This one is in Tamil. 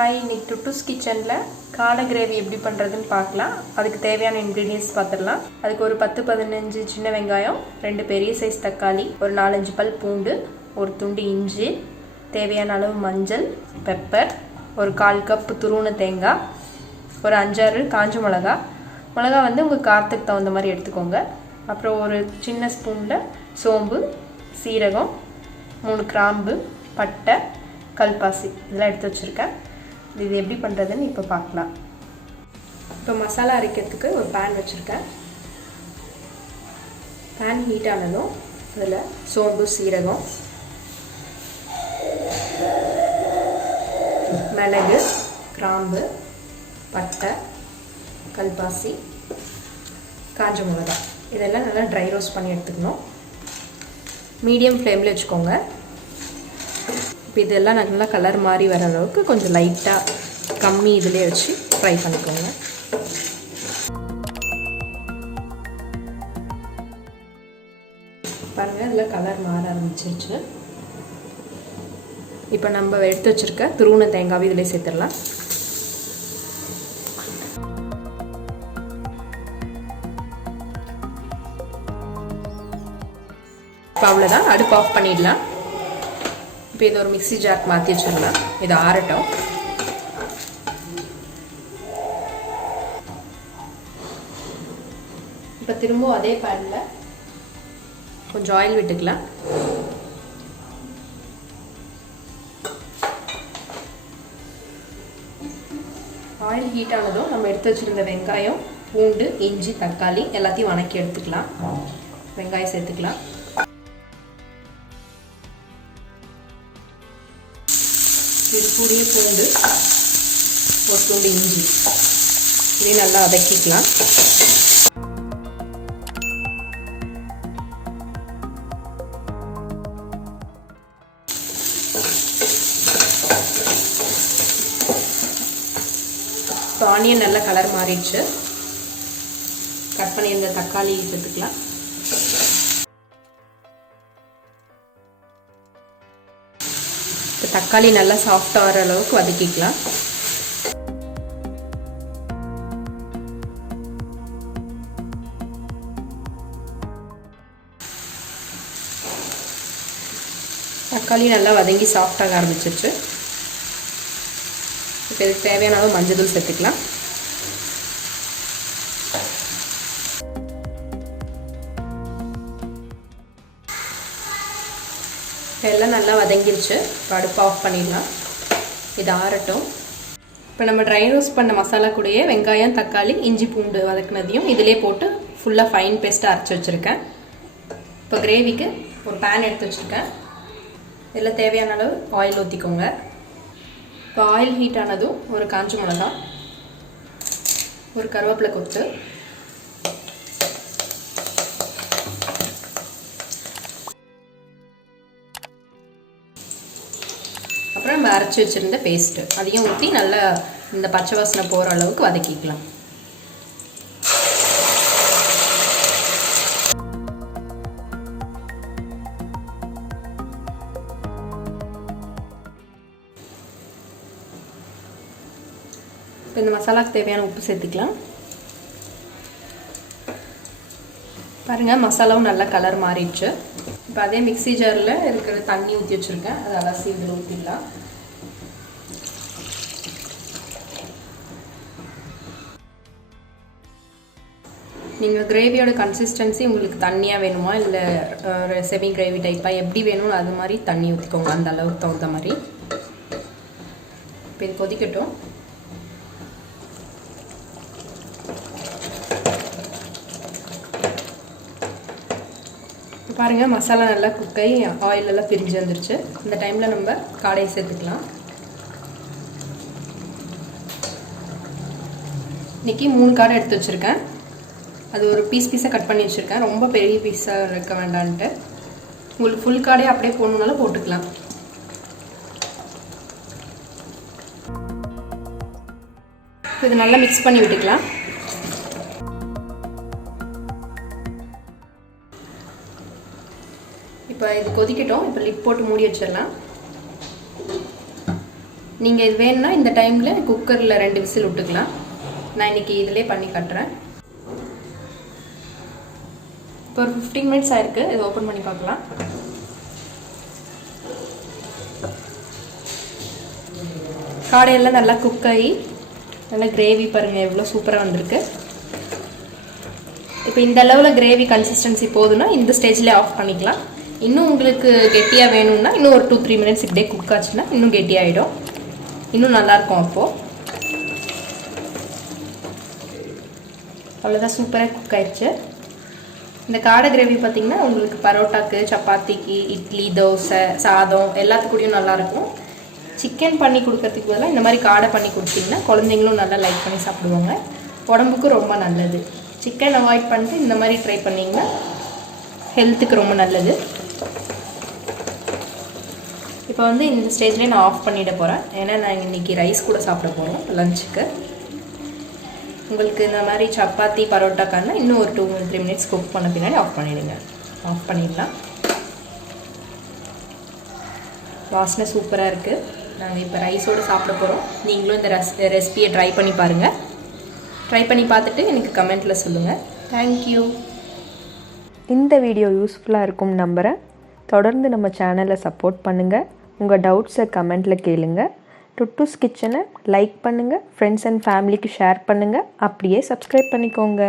ஹாய், இன்னைக்கு டுட்டூஸ் கிச்சனில் காடை கிரேவி எப்படி பண்ணுறதுன்னு பார்க்கலாம். அதுக்கு தேவையான இன்க்ரீடியன்ட்ஸ் பார்த்துடலாம். அதுக்கு ஒரு 10-15 சின்ன வெங்காயம், 2 பெரிய சைஸ் தக்காளி, ஒரு 4-5 பல் பூண்டு, ஒரு துண்டு இஞ்சி, தேவையான அளவு மஞ்சள், பெப்பர், ஒரு 1/4 கப் துருவன தேங்காய், ஒரு 5-6 காஞ்ச மிளகா வந்து உங்கள் காரத்துக்கு தகுந்த மாதிரி எடுத்துக்கோங்க. அப்புறம் ஒரு சின்ன ஸ்பூனில் சோம்பு, சீரகம், 3 கிராம்பு, பட்டை, கல்பாசி இதெல்லாம் எடுத்து வச்சுருக்கேன். இது எப்படி பண்ணுறதுன்னு இப்போ பார்க்கலாம். இப்போ மசாலா அரைக்கிறதுக்கு ஒரு பேன் வச்சுருக்கேன். பேன் ஹீட் ஆனதும் அதில் சோம்பு, சீரகம், மிளகு, கிராம்பு, பட்டை, கல்பாசி, காஞ்ச மிளகா இதெல்லாம் நல்லா ட்ரை ரோஸ்ட் பண்ணி எடுத்துக்கணும். மீடியம் ஃப்ளேமில் வச்சுக்கோங்க. இப்போ இதெல்லாம் நல்லா கலர் மாதிரி வர அளவுக்கு கொஞ்சம் லைட்டாக கம்மி இதிலே வச்சு ஃப்ரை பண்ணிக்கோங்க. பாருங்கள், இதில் கலர் மாற ஆரம்பிச்சிருச்சு. இப்போ நம்ம எடுத்து வச்சுருக்க துருவன தேங்காய் இதிலே சேர்த்துடலாம். இப்போ அவ்வளோதான், அடுப்பு ஆஃப் பண்ணிடலாம். இப்போ இது ஒரு மிக்ஸி ஜார்க்கு மாற்றி வச்சிடலாம். இது ஆறட்டும். இப்போ திரும்ப அதே பேனில் கொஞ்சம் ஆயில் விட்டுக்கலாம். ஆயில் ஹீட் ஆனதும் நம்ம எடுத்து வச்சுருந்த வெங்காயம், பூண்டு, இஞ்சி, தக்காளி எல்லாத்தையும் வணக்கி எடுத்துக்கலாம். வெங்காயம் சேர்த்துக்கலாம். இது கூடிய பூண்டு, ஒரு துண்டு இஞ்சி இதையும் நல்லா வதக்கிக்கலாம். இப்போ ஆனியன் நல்லா கலர் மாறிடுச்சு. கட் பண்ணி இந்த தக்காளி சேர்த்துக்கலாம். தக்காளி நல்லா சாஃப்டாக வர அளவுக்கு வதக்கிக்கலாம். தக்காளி நல்லா வதங்கி சாஃப்டாக ஆரம்பிச்சிருச்சு. இப்போ இதுக்கு தேவையான அளவு மஞ்சள் தூள் சேர்த்துக்கலாம். எல்லாம் நல்லா வதங்கிருச்சு. இப்போ அடுப்பு ஆஃப் பண்ணிடலாம். இது ஆறட்டும். இப்போ நம்ம ட்ரை ரோஸ்ட் பண்ண மசாலா கூடயே வெங்காயம், தக்காளி, இஞ்சி, பூண்டு வதக்குனதையும் இதிலே போட்டு ஃபுல்லாக ஃபைன் பேஸ்ட்டாக அரைச்சி வச்சுருக்கேன். இப்போ கிரேவிக்கு ஒரு பேன் எடுத்து வச்சுருக்கேன். இதில் தேவையான அளவு ஆயில் ஊற்றிக்கோங்க. இப்போ ஆயில் ஹீட் ஆனதும் ஒரு காஞ்ச மிளகா, ஒரு கருவேப்பிலை கொத்து, அப்புறம் நம்ம அரைச்சி வச்சுருந்த பேஸ்ட்டு அதையும் ஊற்றி நல்லா இந்த பச்சை வாசனை போகிற அளவுக்கு வதக்கிக்கலாம். இப்போ இந்த மசாலாவுக்கு தேவையான உப்பு சேர்த்துக்கலாம். பாருங்கள், மசாலாவும் நல்லா கலர் மாறிடுச்சு. இப்போ அதே மிக்ஸி ஜாரில் இருக்கிற தண்ணி ஊற்றி வச்சுருக்கேன். அதை அலசி இதில் ஊற்றிடலாம். நீங்கள் கிரேவியோட கன்சிஸ்டன்சி உங்களுக்கு தண்ணியாக வேணுமா இல்லை செமி கிரேவி டைப்பாக எப்படி வேணும் அது மாதிரி தண்ணி ஊற்றிக்கோங்க. அந்த அளவுக்கு தகுந்த மாதிரி. இப்போ இது கொதிக்கட்டும். பாருங்கள், மசாலா நல்லா குக்காய் ஆயிலெல்லாம் பிரிஞ்சு வந்துருச்சு. இந்த டைமில் நம்ம காடையை சேர்த்துக்கலாம். இன்றைக்கி 3 காடை எடுத்து வச்சுருக்கேன். அது ஒரு பீஸாக கட் பண்ணி வச்சுருக்கேன். ரொம்ப பெரிய பீஸாக இருக்க வேண்டான்ட்டு. உங்களுக்கு ஃபுல் காடையை அப்படியே போடணுன்னாலும் போட்டுக்கலாம். இது நல்லா மிக்ஸ் பண்ணி விட்டுக்கலாம். இப்போ இது கொதிக்கட்டும். இப்போ லிட் போட்டு மூடி வச்சிடலாம். நீங்கள் இது வேணும்னா இந்த டைமில் குக்கரில் 2 விசில் விட்டுக்கலாம். நான் இன்றைக்கி இதிலே பண்ணி காட்டுறேன். இப்போ ஒரு 15 மினிட்ஸ் ஆயிருக்கு. இது ஓப்பன் பண்ணி பார்க்கலாம். காடையெல்லாம் நல்லா குக் ஆகி நல்லா கிரேவி பாருங்கள் எவ்வளோ சூப்பராக வந்திருக்கு. இப்போ இந்த அளவில் கிரேவி கன்சிஸ்டன்சி போதுன்னா இந்த ஸ்டேஜ்லேயே ஆஃப் பண்ணிக்கலாம். இன்னும் உங்களுக்கு கெட்டியாக வேணும்னா இன்னும் ஒரு 2-3 மினிட்ஸ் இப்படியே குக் ஆச்சுன்னா இன்னும் கெட்டியாகிடும். இன்னும் நல்லாயிருக்கும். அப்போது அவ்வளோதான், சூப்பராக குக் ஆயிடுச்சு. இந்த காடை கிரேவி பார்த்திங்கன்னா உங்களுக்கு பரோட்டாக்கு, சப்பாத்திக்கு, இட்லி, தோசை, சாதம் எல்லாத்துக்கூடையும் நல்லாயிருக்கும். சிக்கன் பண்ணி கொடுக்கறதுக்கு பதிலாக இந்த மாதிரி காடை பண்ணி கொடுத்தீங்கன்னா குழந்தைங்களும் நல்லா லைக் பண்ணி சாப்பிடுவாங்க. உடம்புக்கும் ரொம்ப நல்லது. சிக்கன் அவாய்ட் பண்ணிட்டு இந்த மாதிரி ட்ரை பண்ணிங்கன்னா ஹெல்த்துக்கு ரொம்ப நல்லது. இப்போ வந்து இந்த ஸ்டேஜ்லேயே நான் ஆஃப் பண்ணிட போகிறேன். ஏன்னா நான் இன்றைக்கி ரைஸ் கூட சாப்பிட போகிறோம் லஞ்சுக்கு. உங்களுக்கு இந்த மாதிரி சப்பாத்தி பரோட்டாக்கான இன்னும் ஒரு 2-3 மினிட்ஸ் குக் பண்ண பின்னாடி ஆஃப் பண்ணிவிடுங்க. ஆஃப் பண்ணிடலாம். வாசனை சூப்பராக இருக்குது. நாங்கள் இப்போ ரைஸோடு சாப்பிட போகிறோம். நீங்களும் இந்த ரெசிபியை ட்ரை பண்ணி பாருங்கள். ட்ரை பண்ணி பார்த்துட்டு எனக்கு கமெண்ட்டில் சொல்லுங்கள். தேங்க்யூ. இந்த வீடியோ யூஸ்ஃபுல்லாக இருக்கும் நம்புகிறேன். தொடர்ந்து நம்ம சேனலை சப்போர்ட் பண்ணுங்கள். உங்கள் டவுட்ஸை கமெண்ட்டில் கேளுங்க. டுட்டூஸ் கிச்சனை லைக் பண்ணுங்கள். ஃப்ரெண்ட்ஸ் அண்ட் ஃபேமிலிக்கு ஷேர் பண்ணுங்கள். அப்படியே சப்ஸ்கிரைப் பண்ணிக்கோங்க.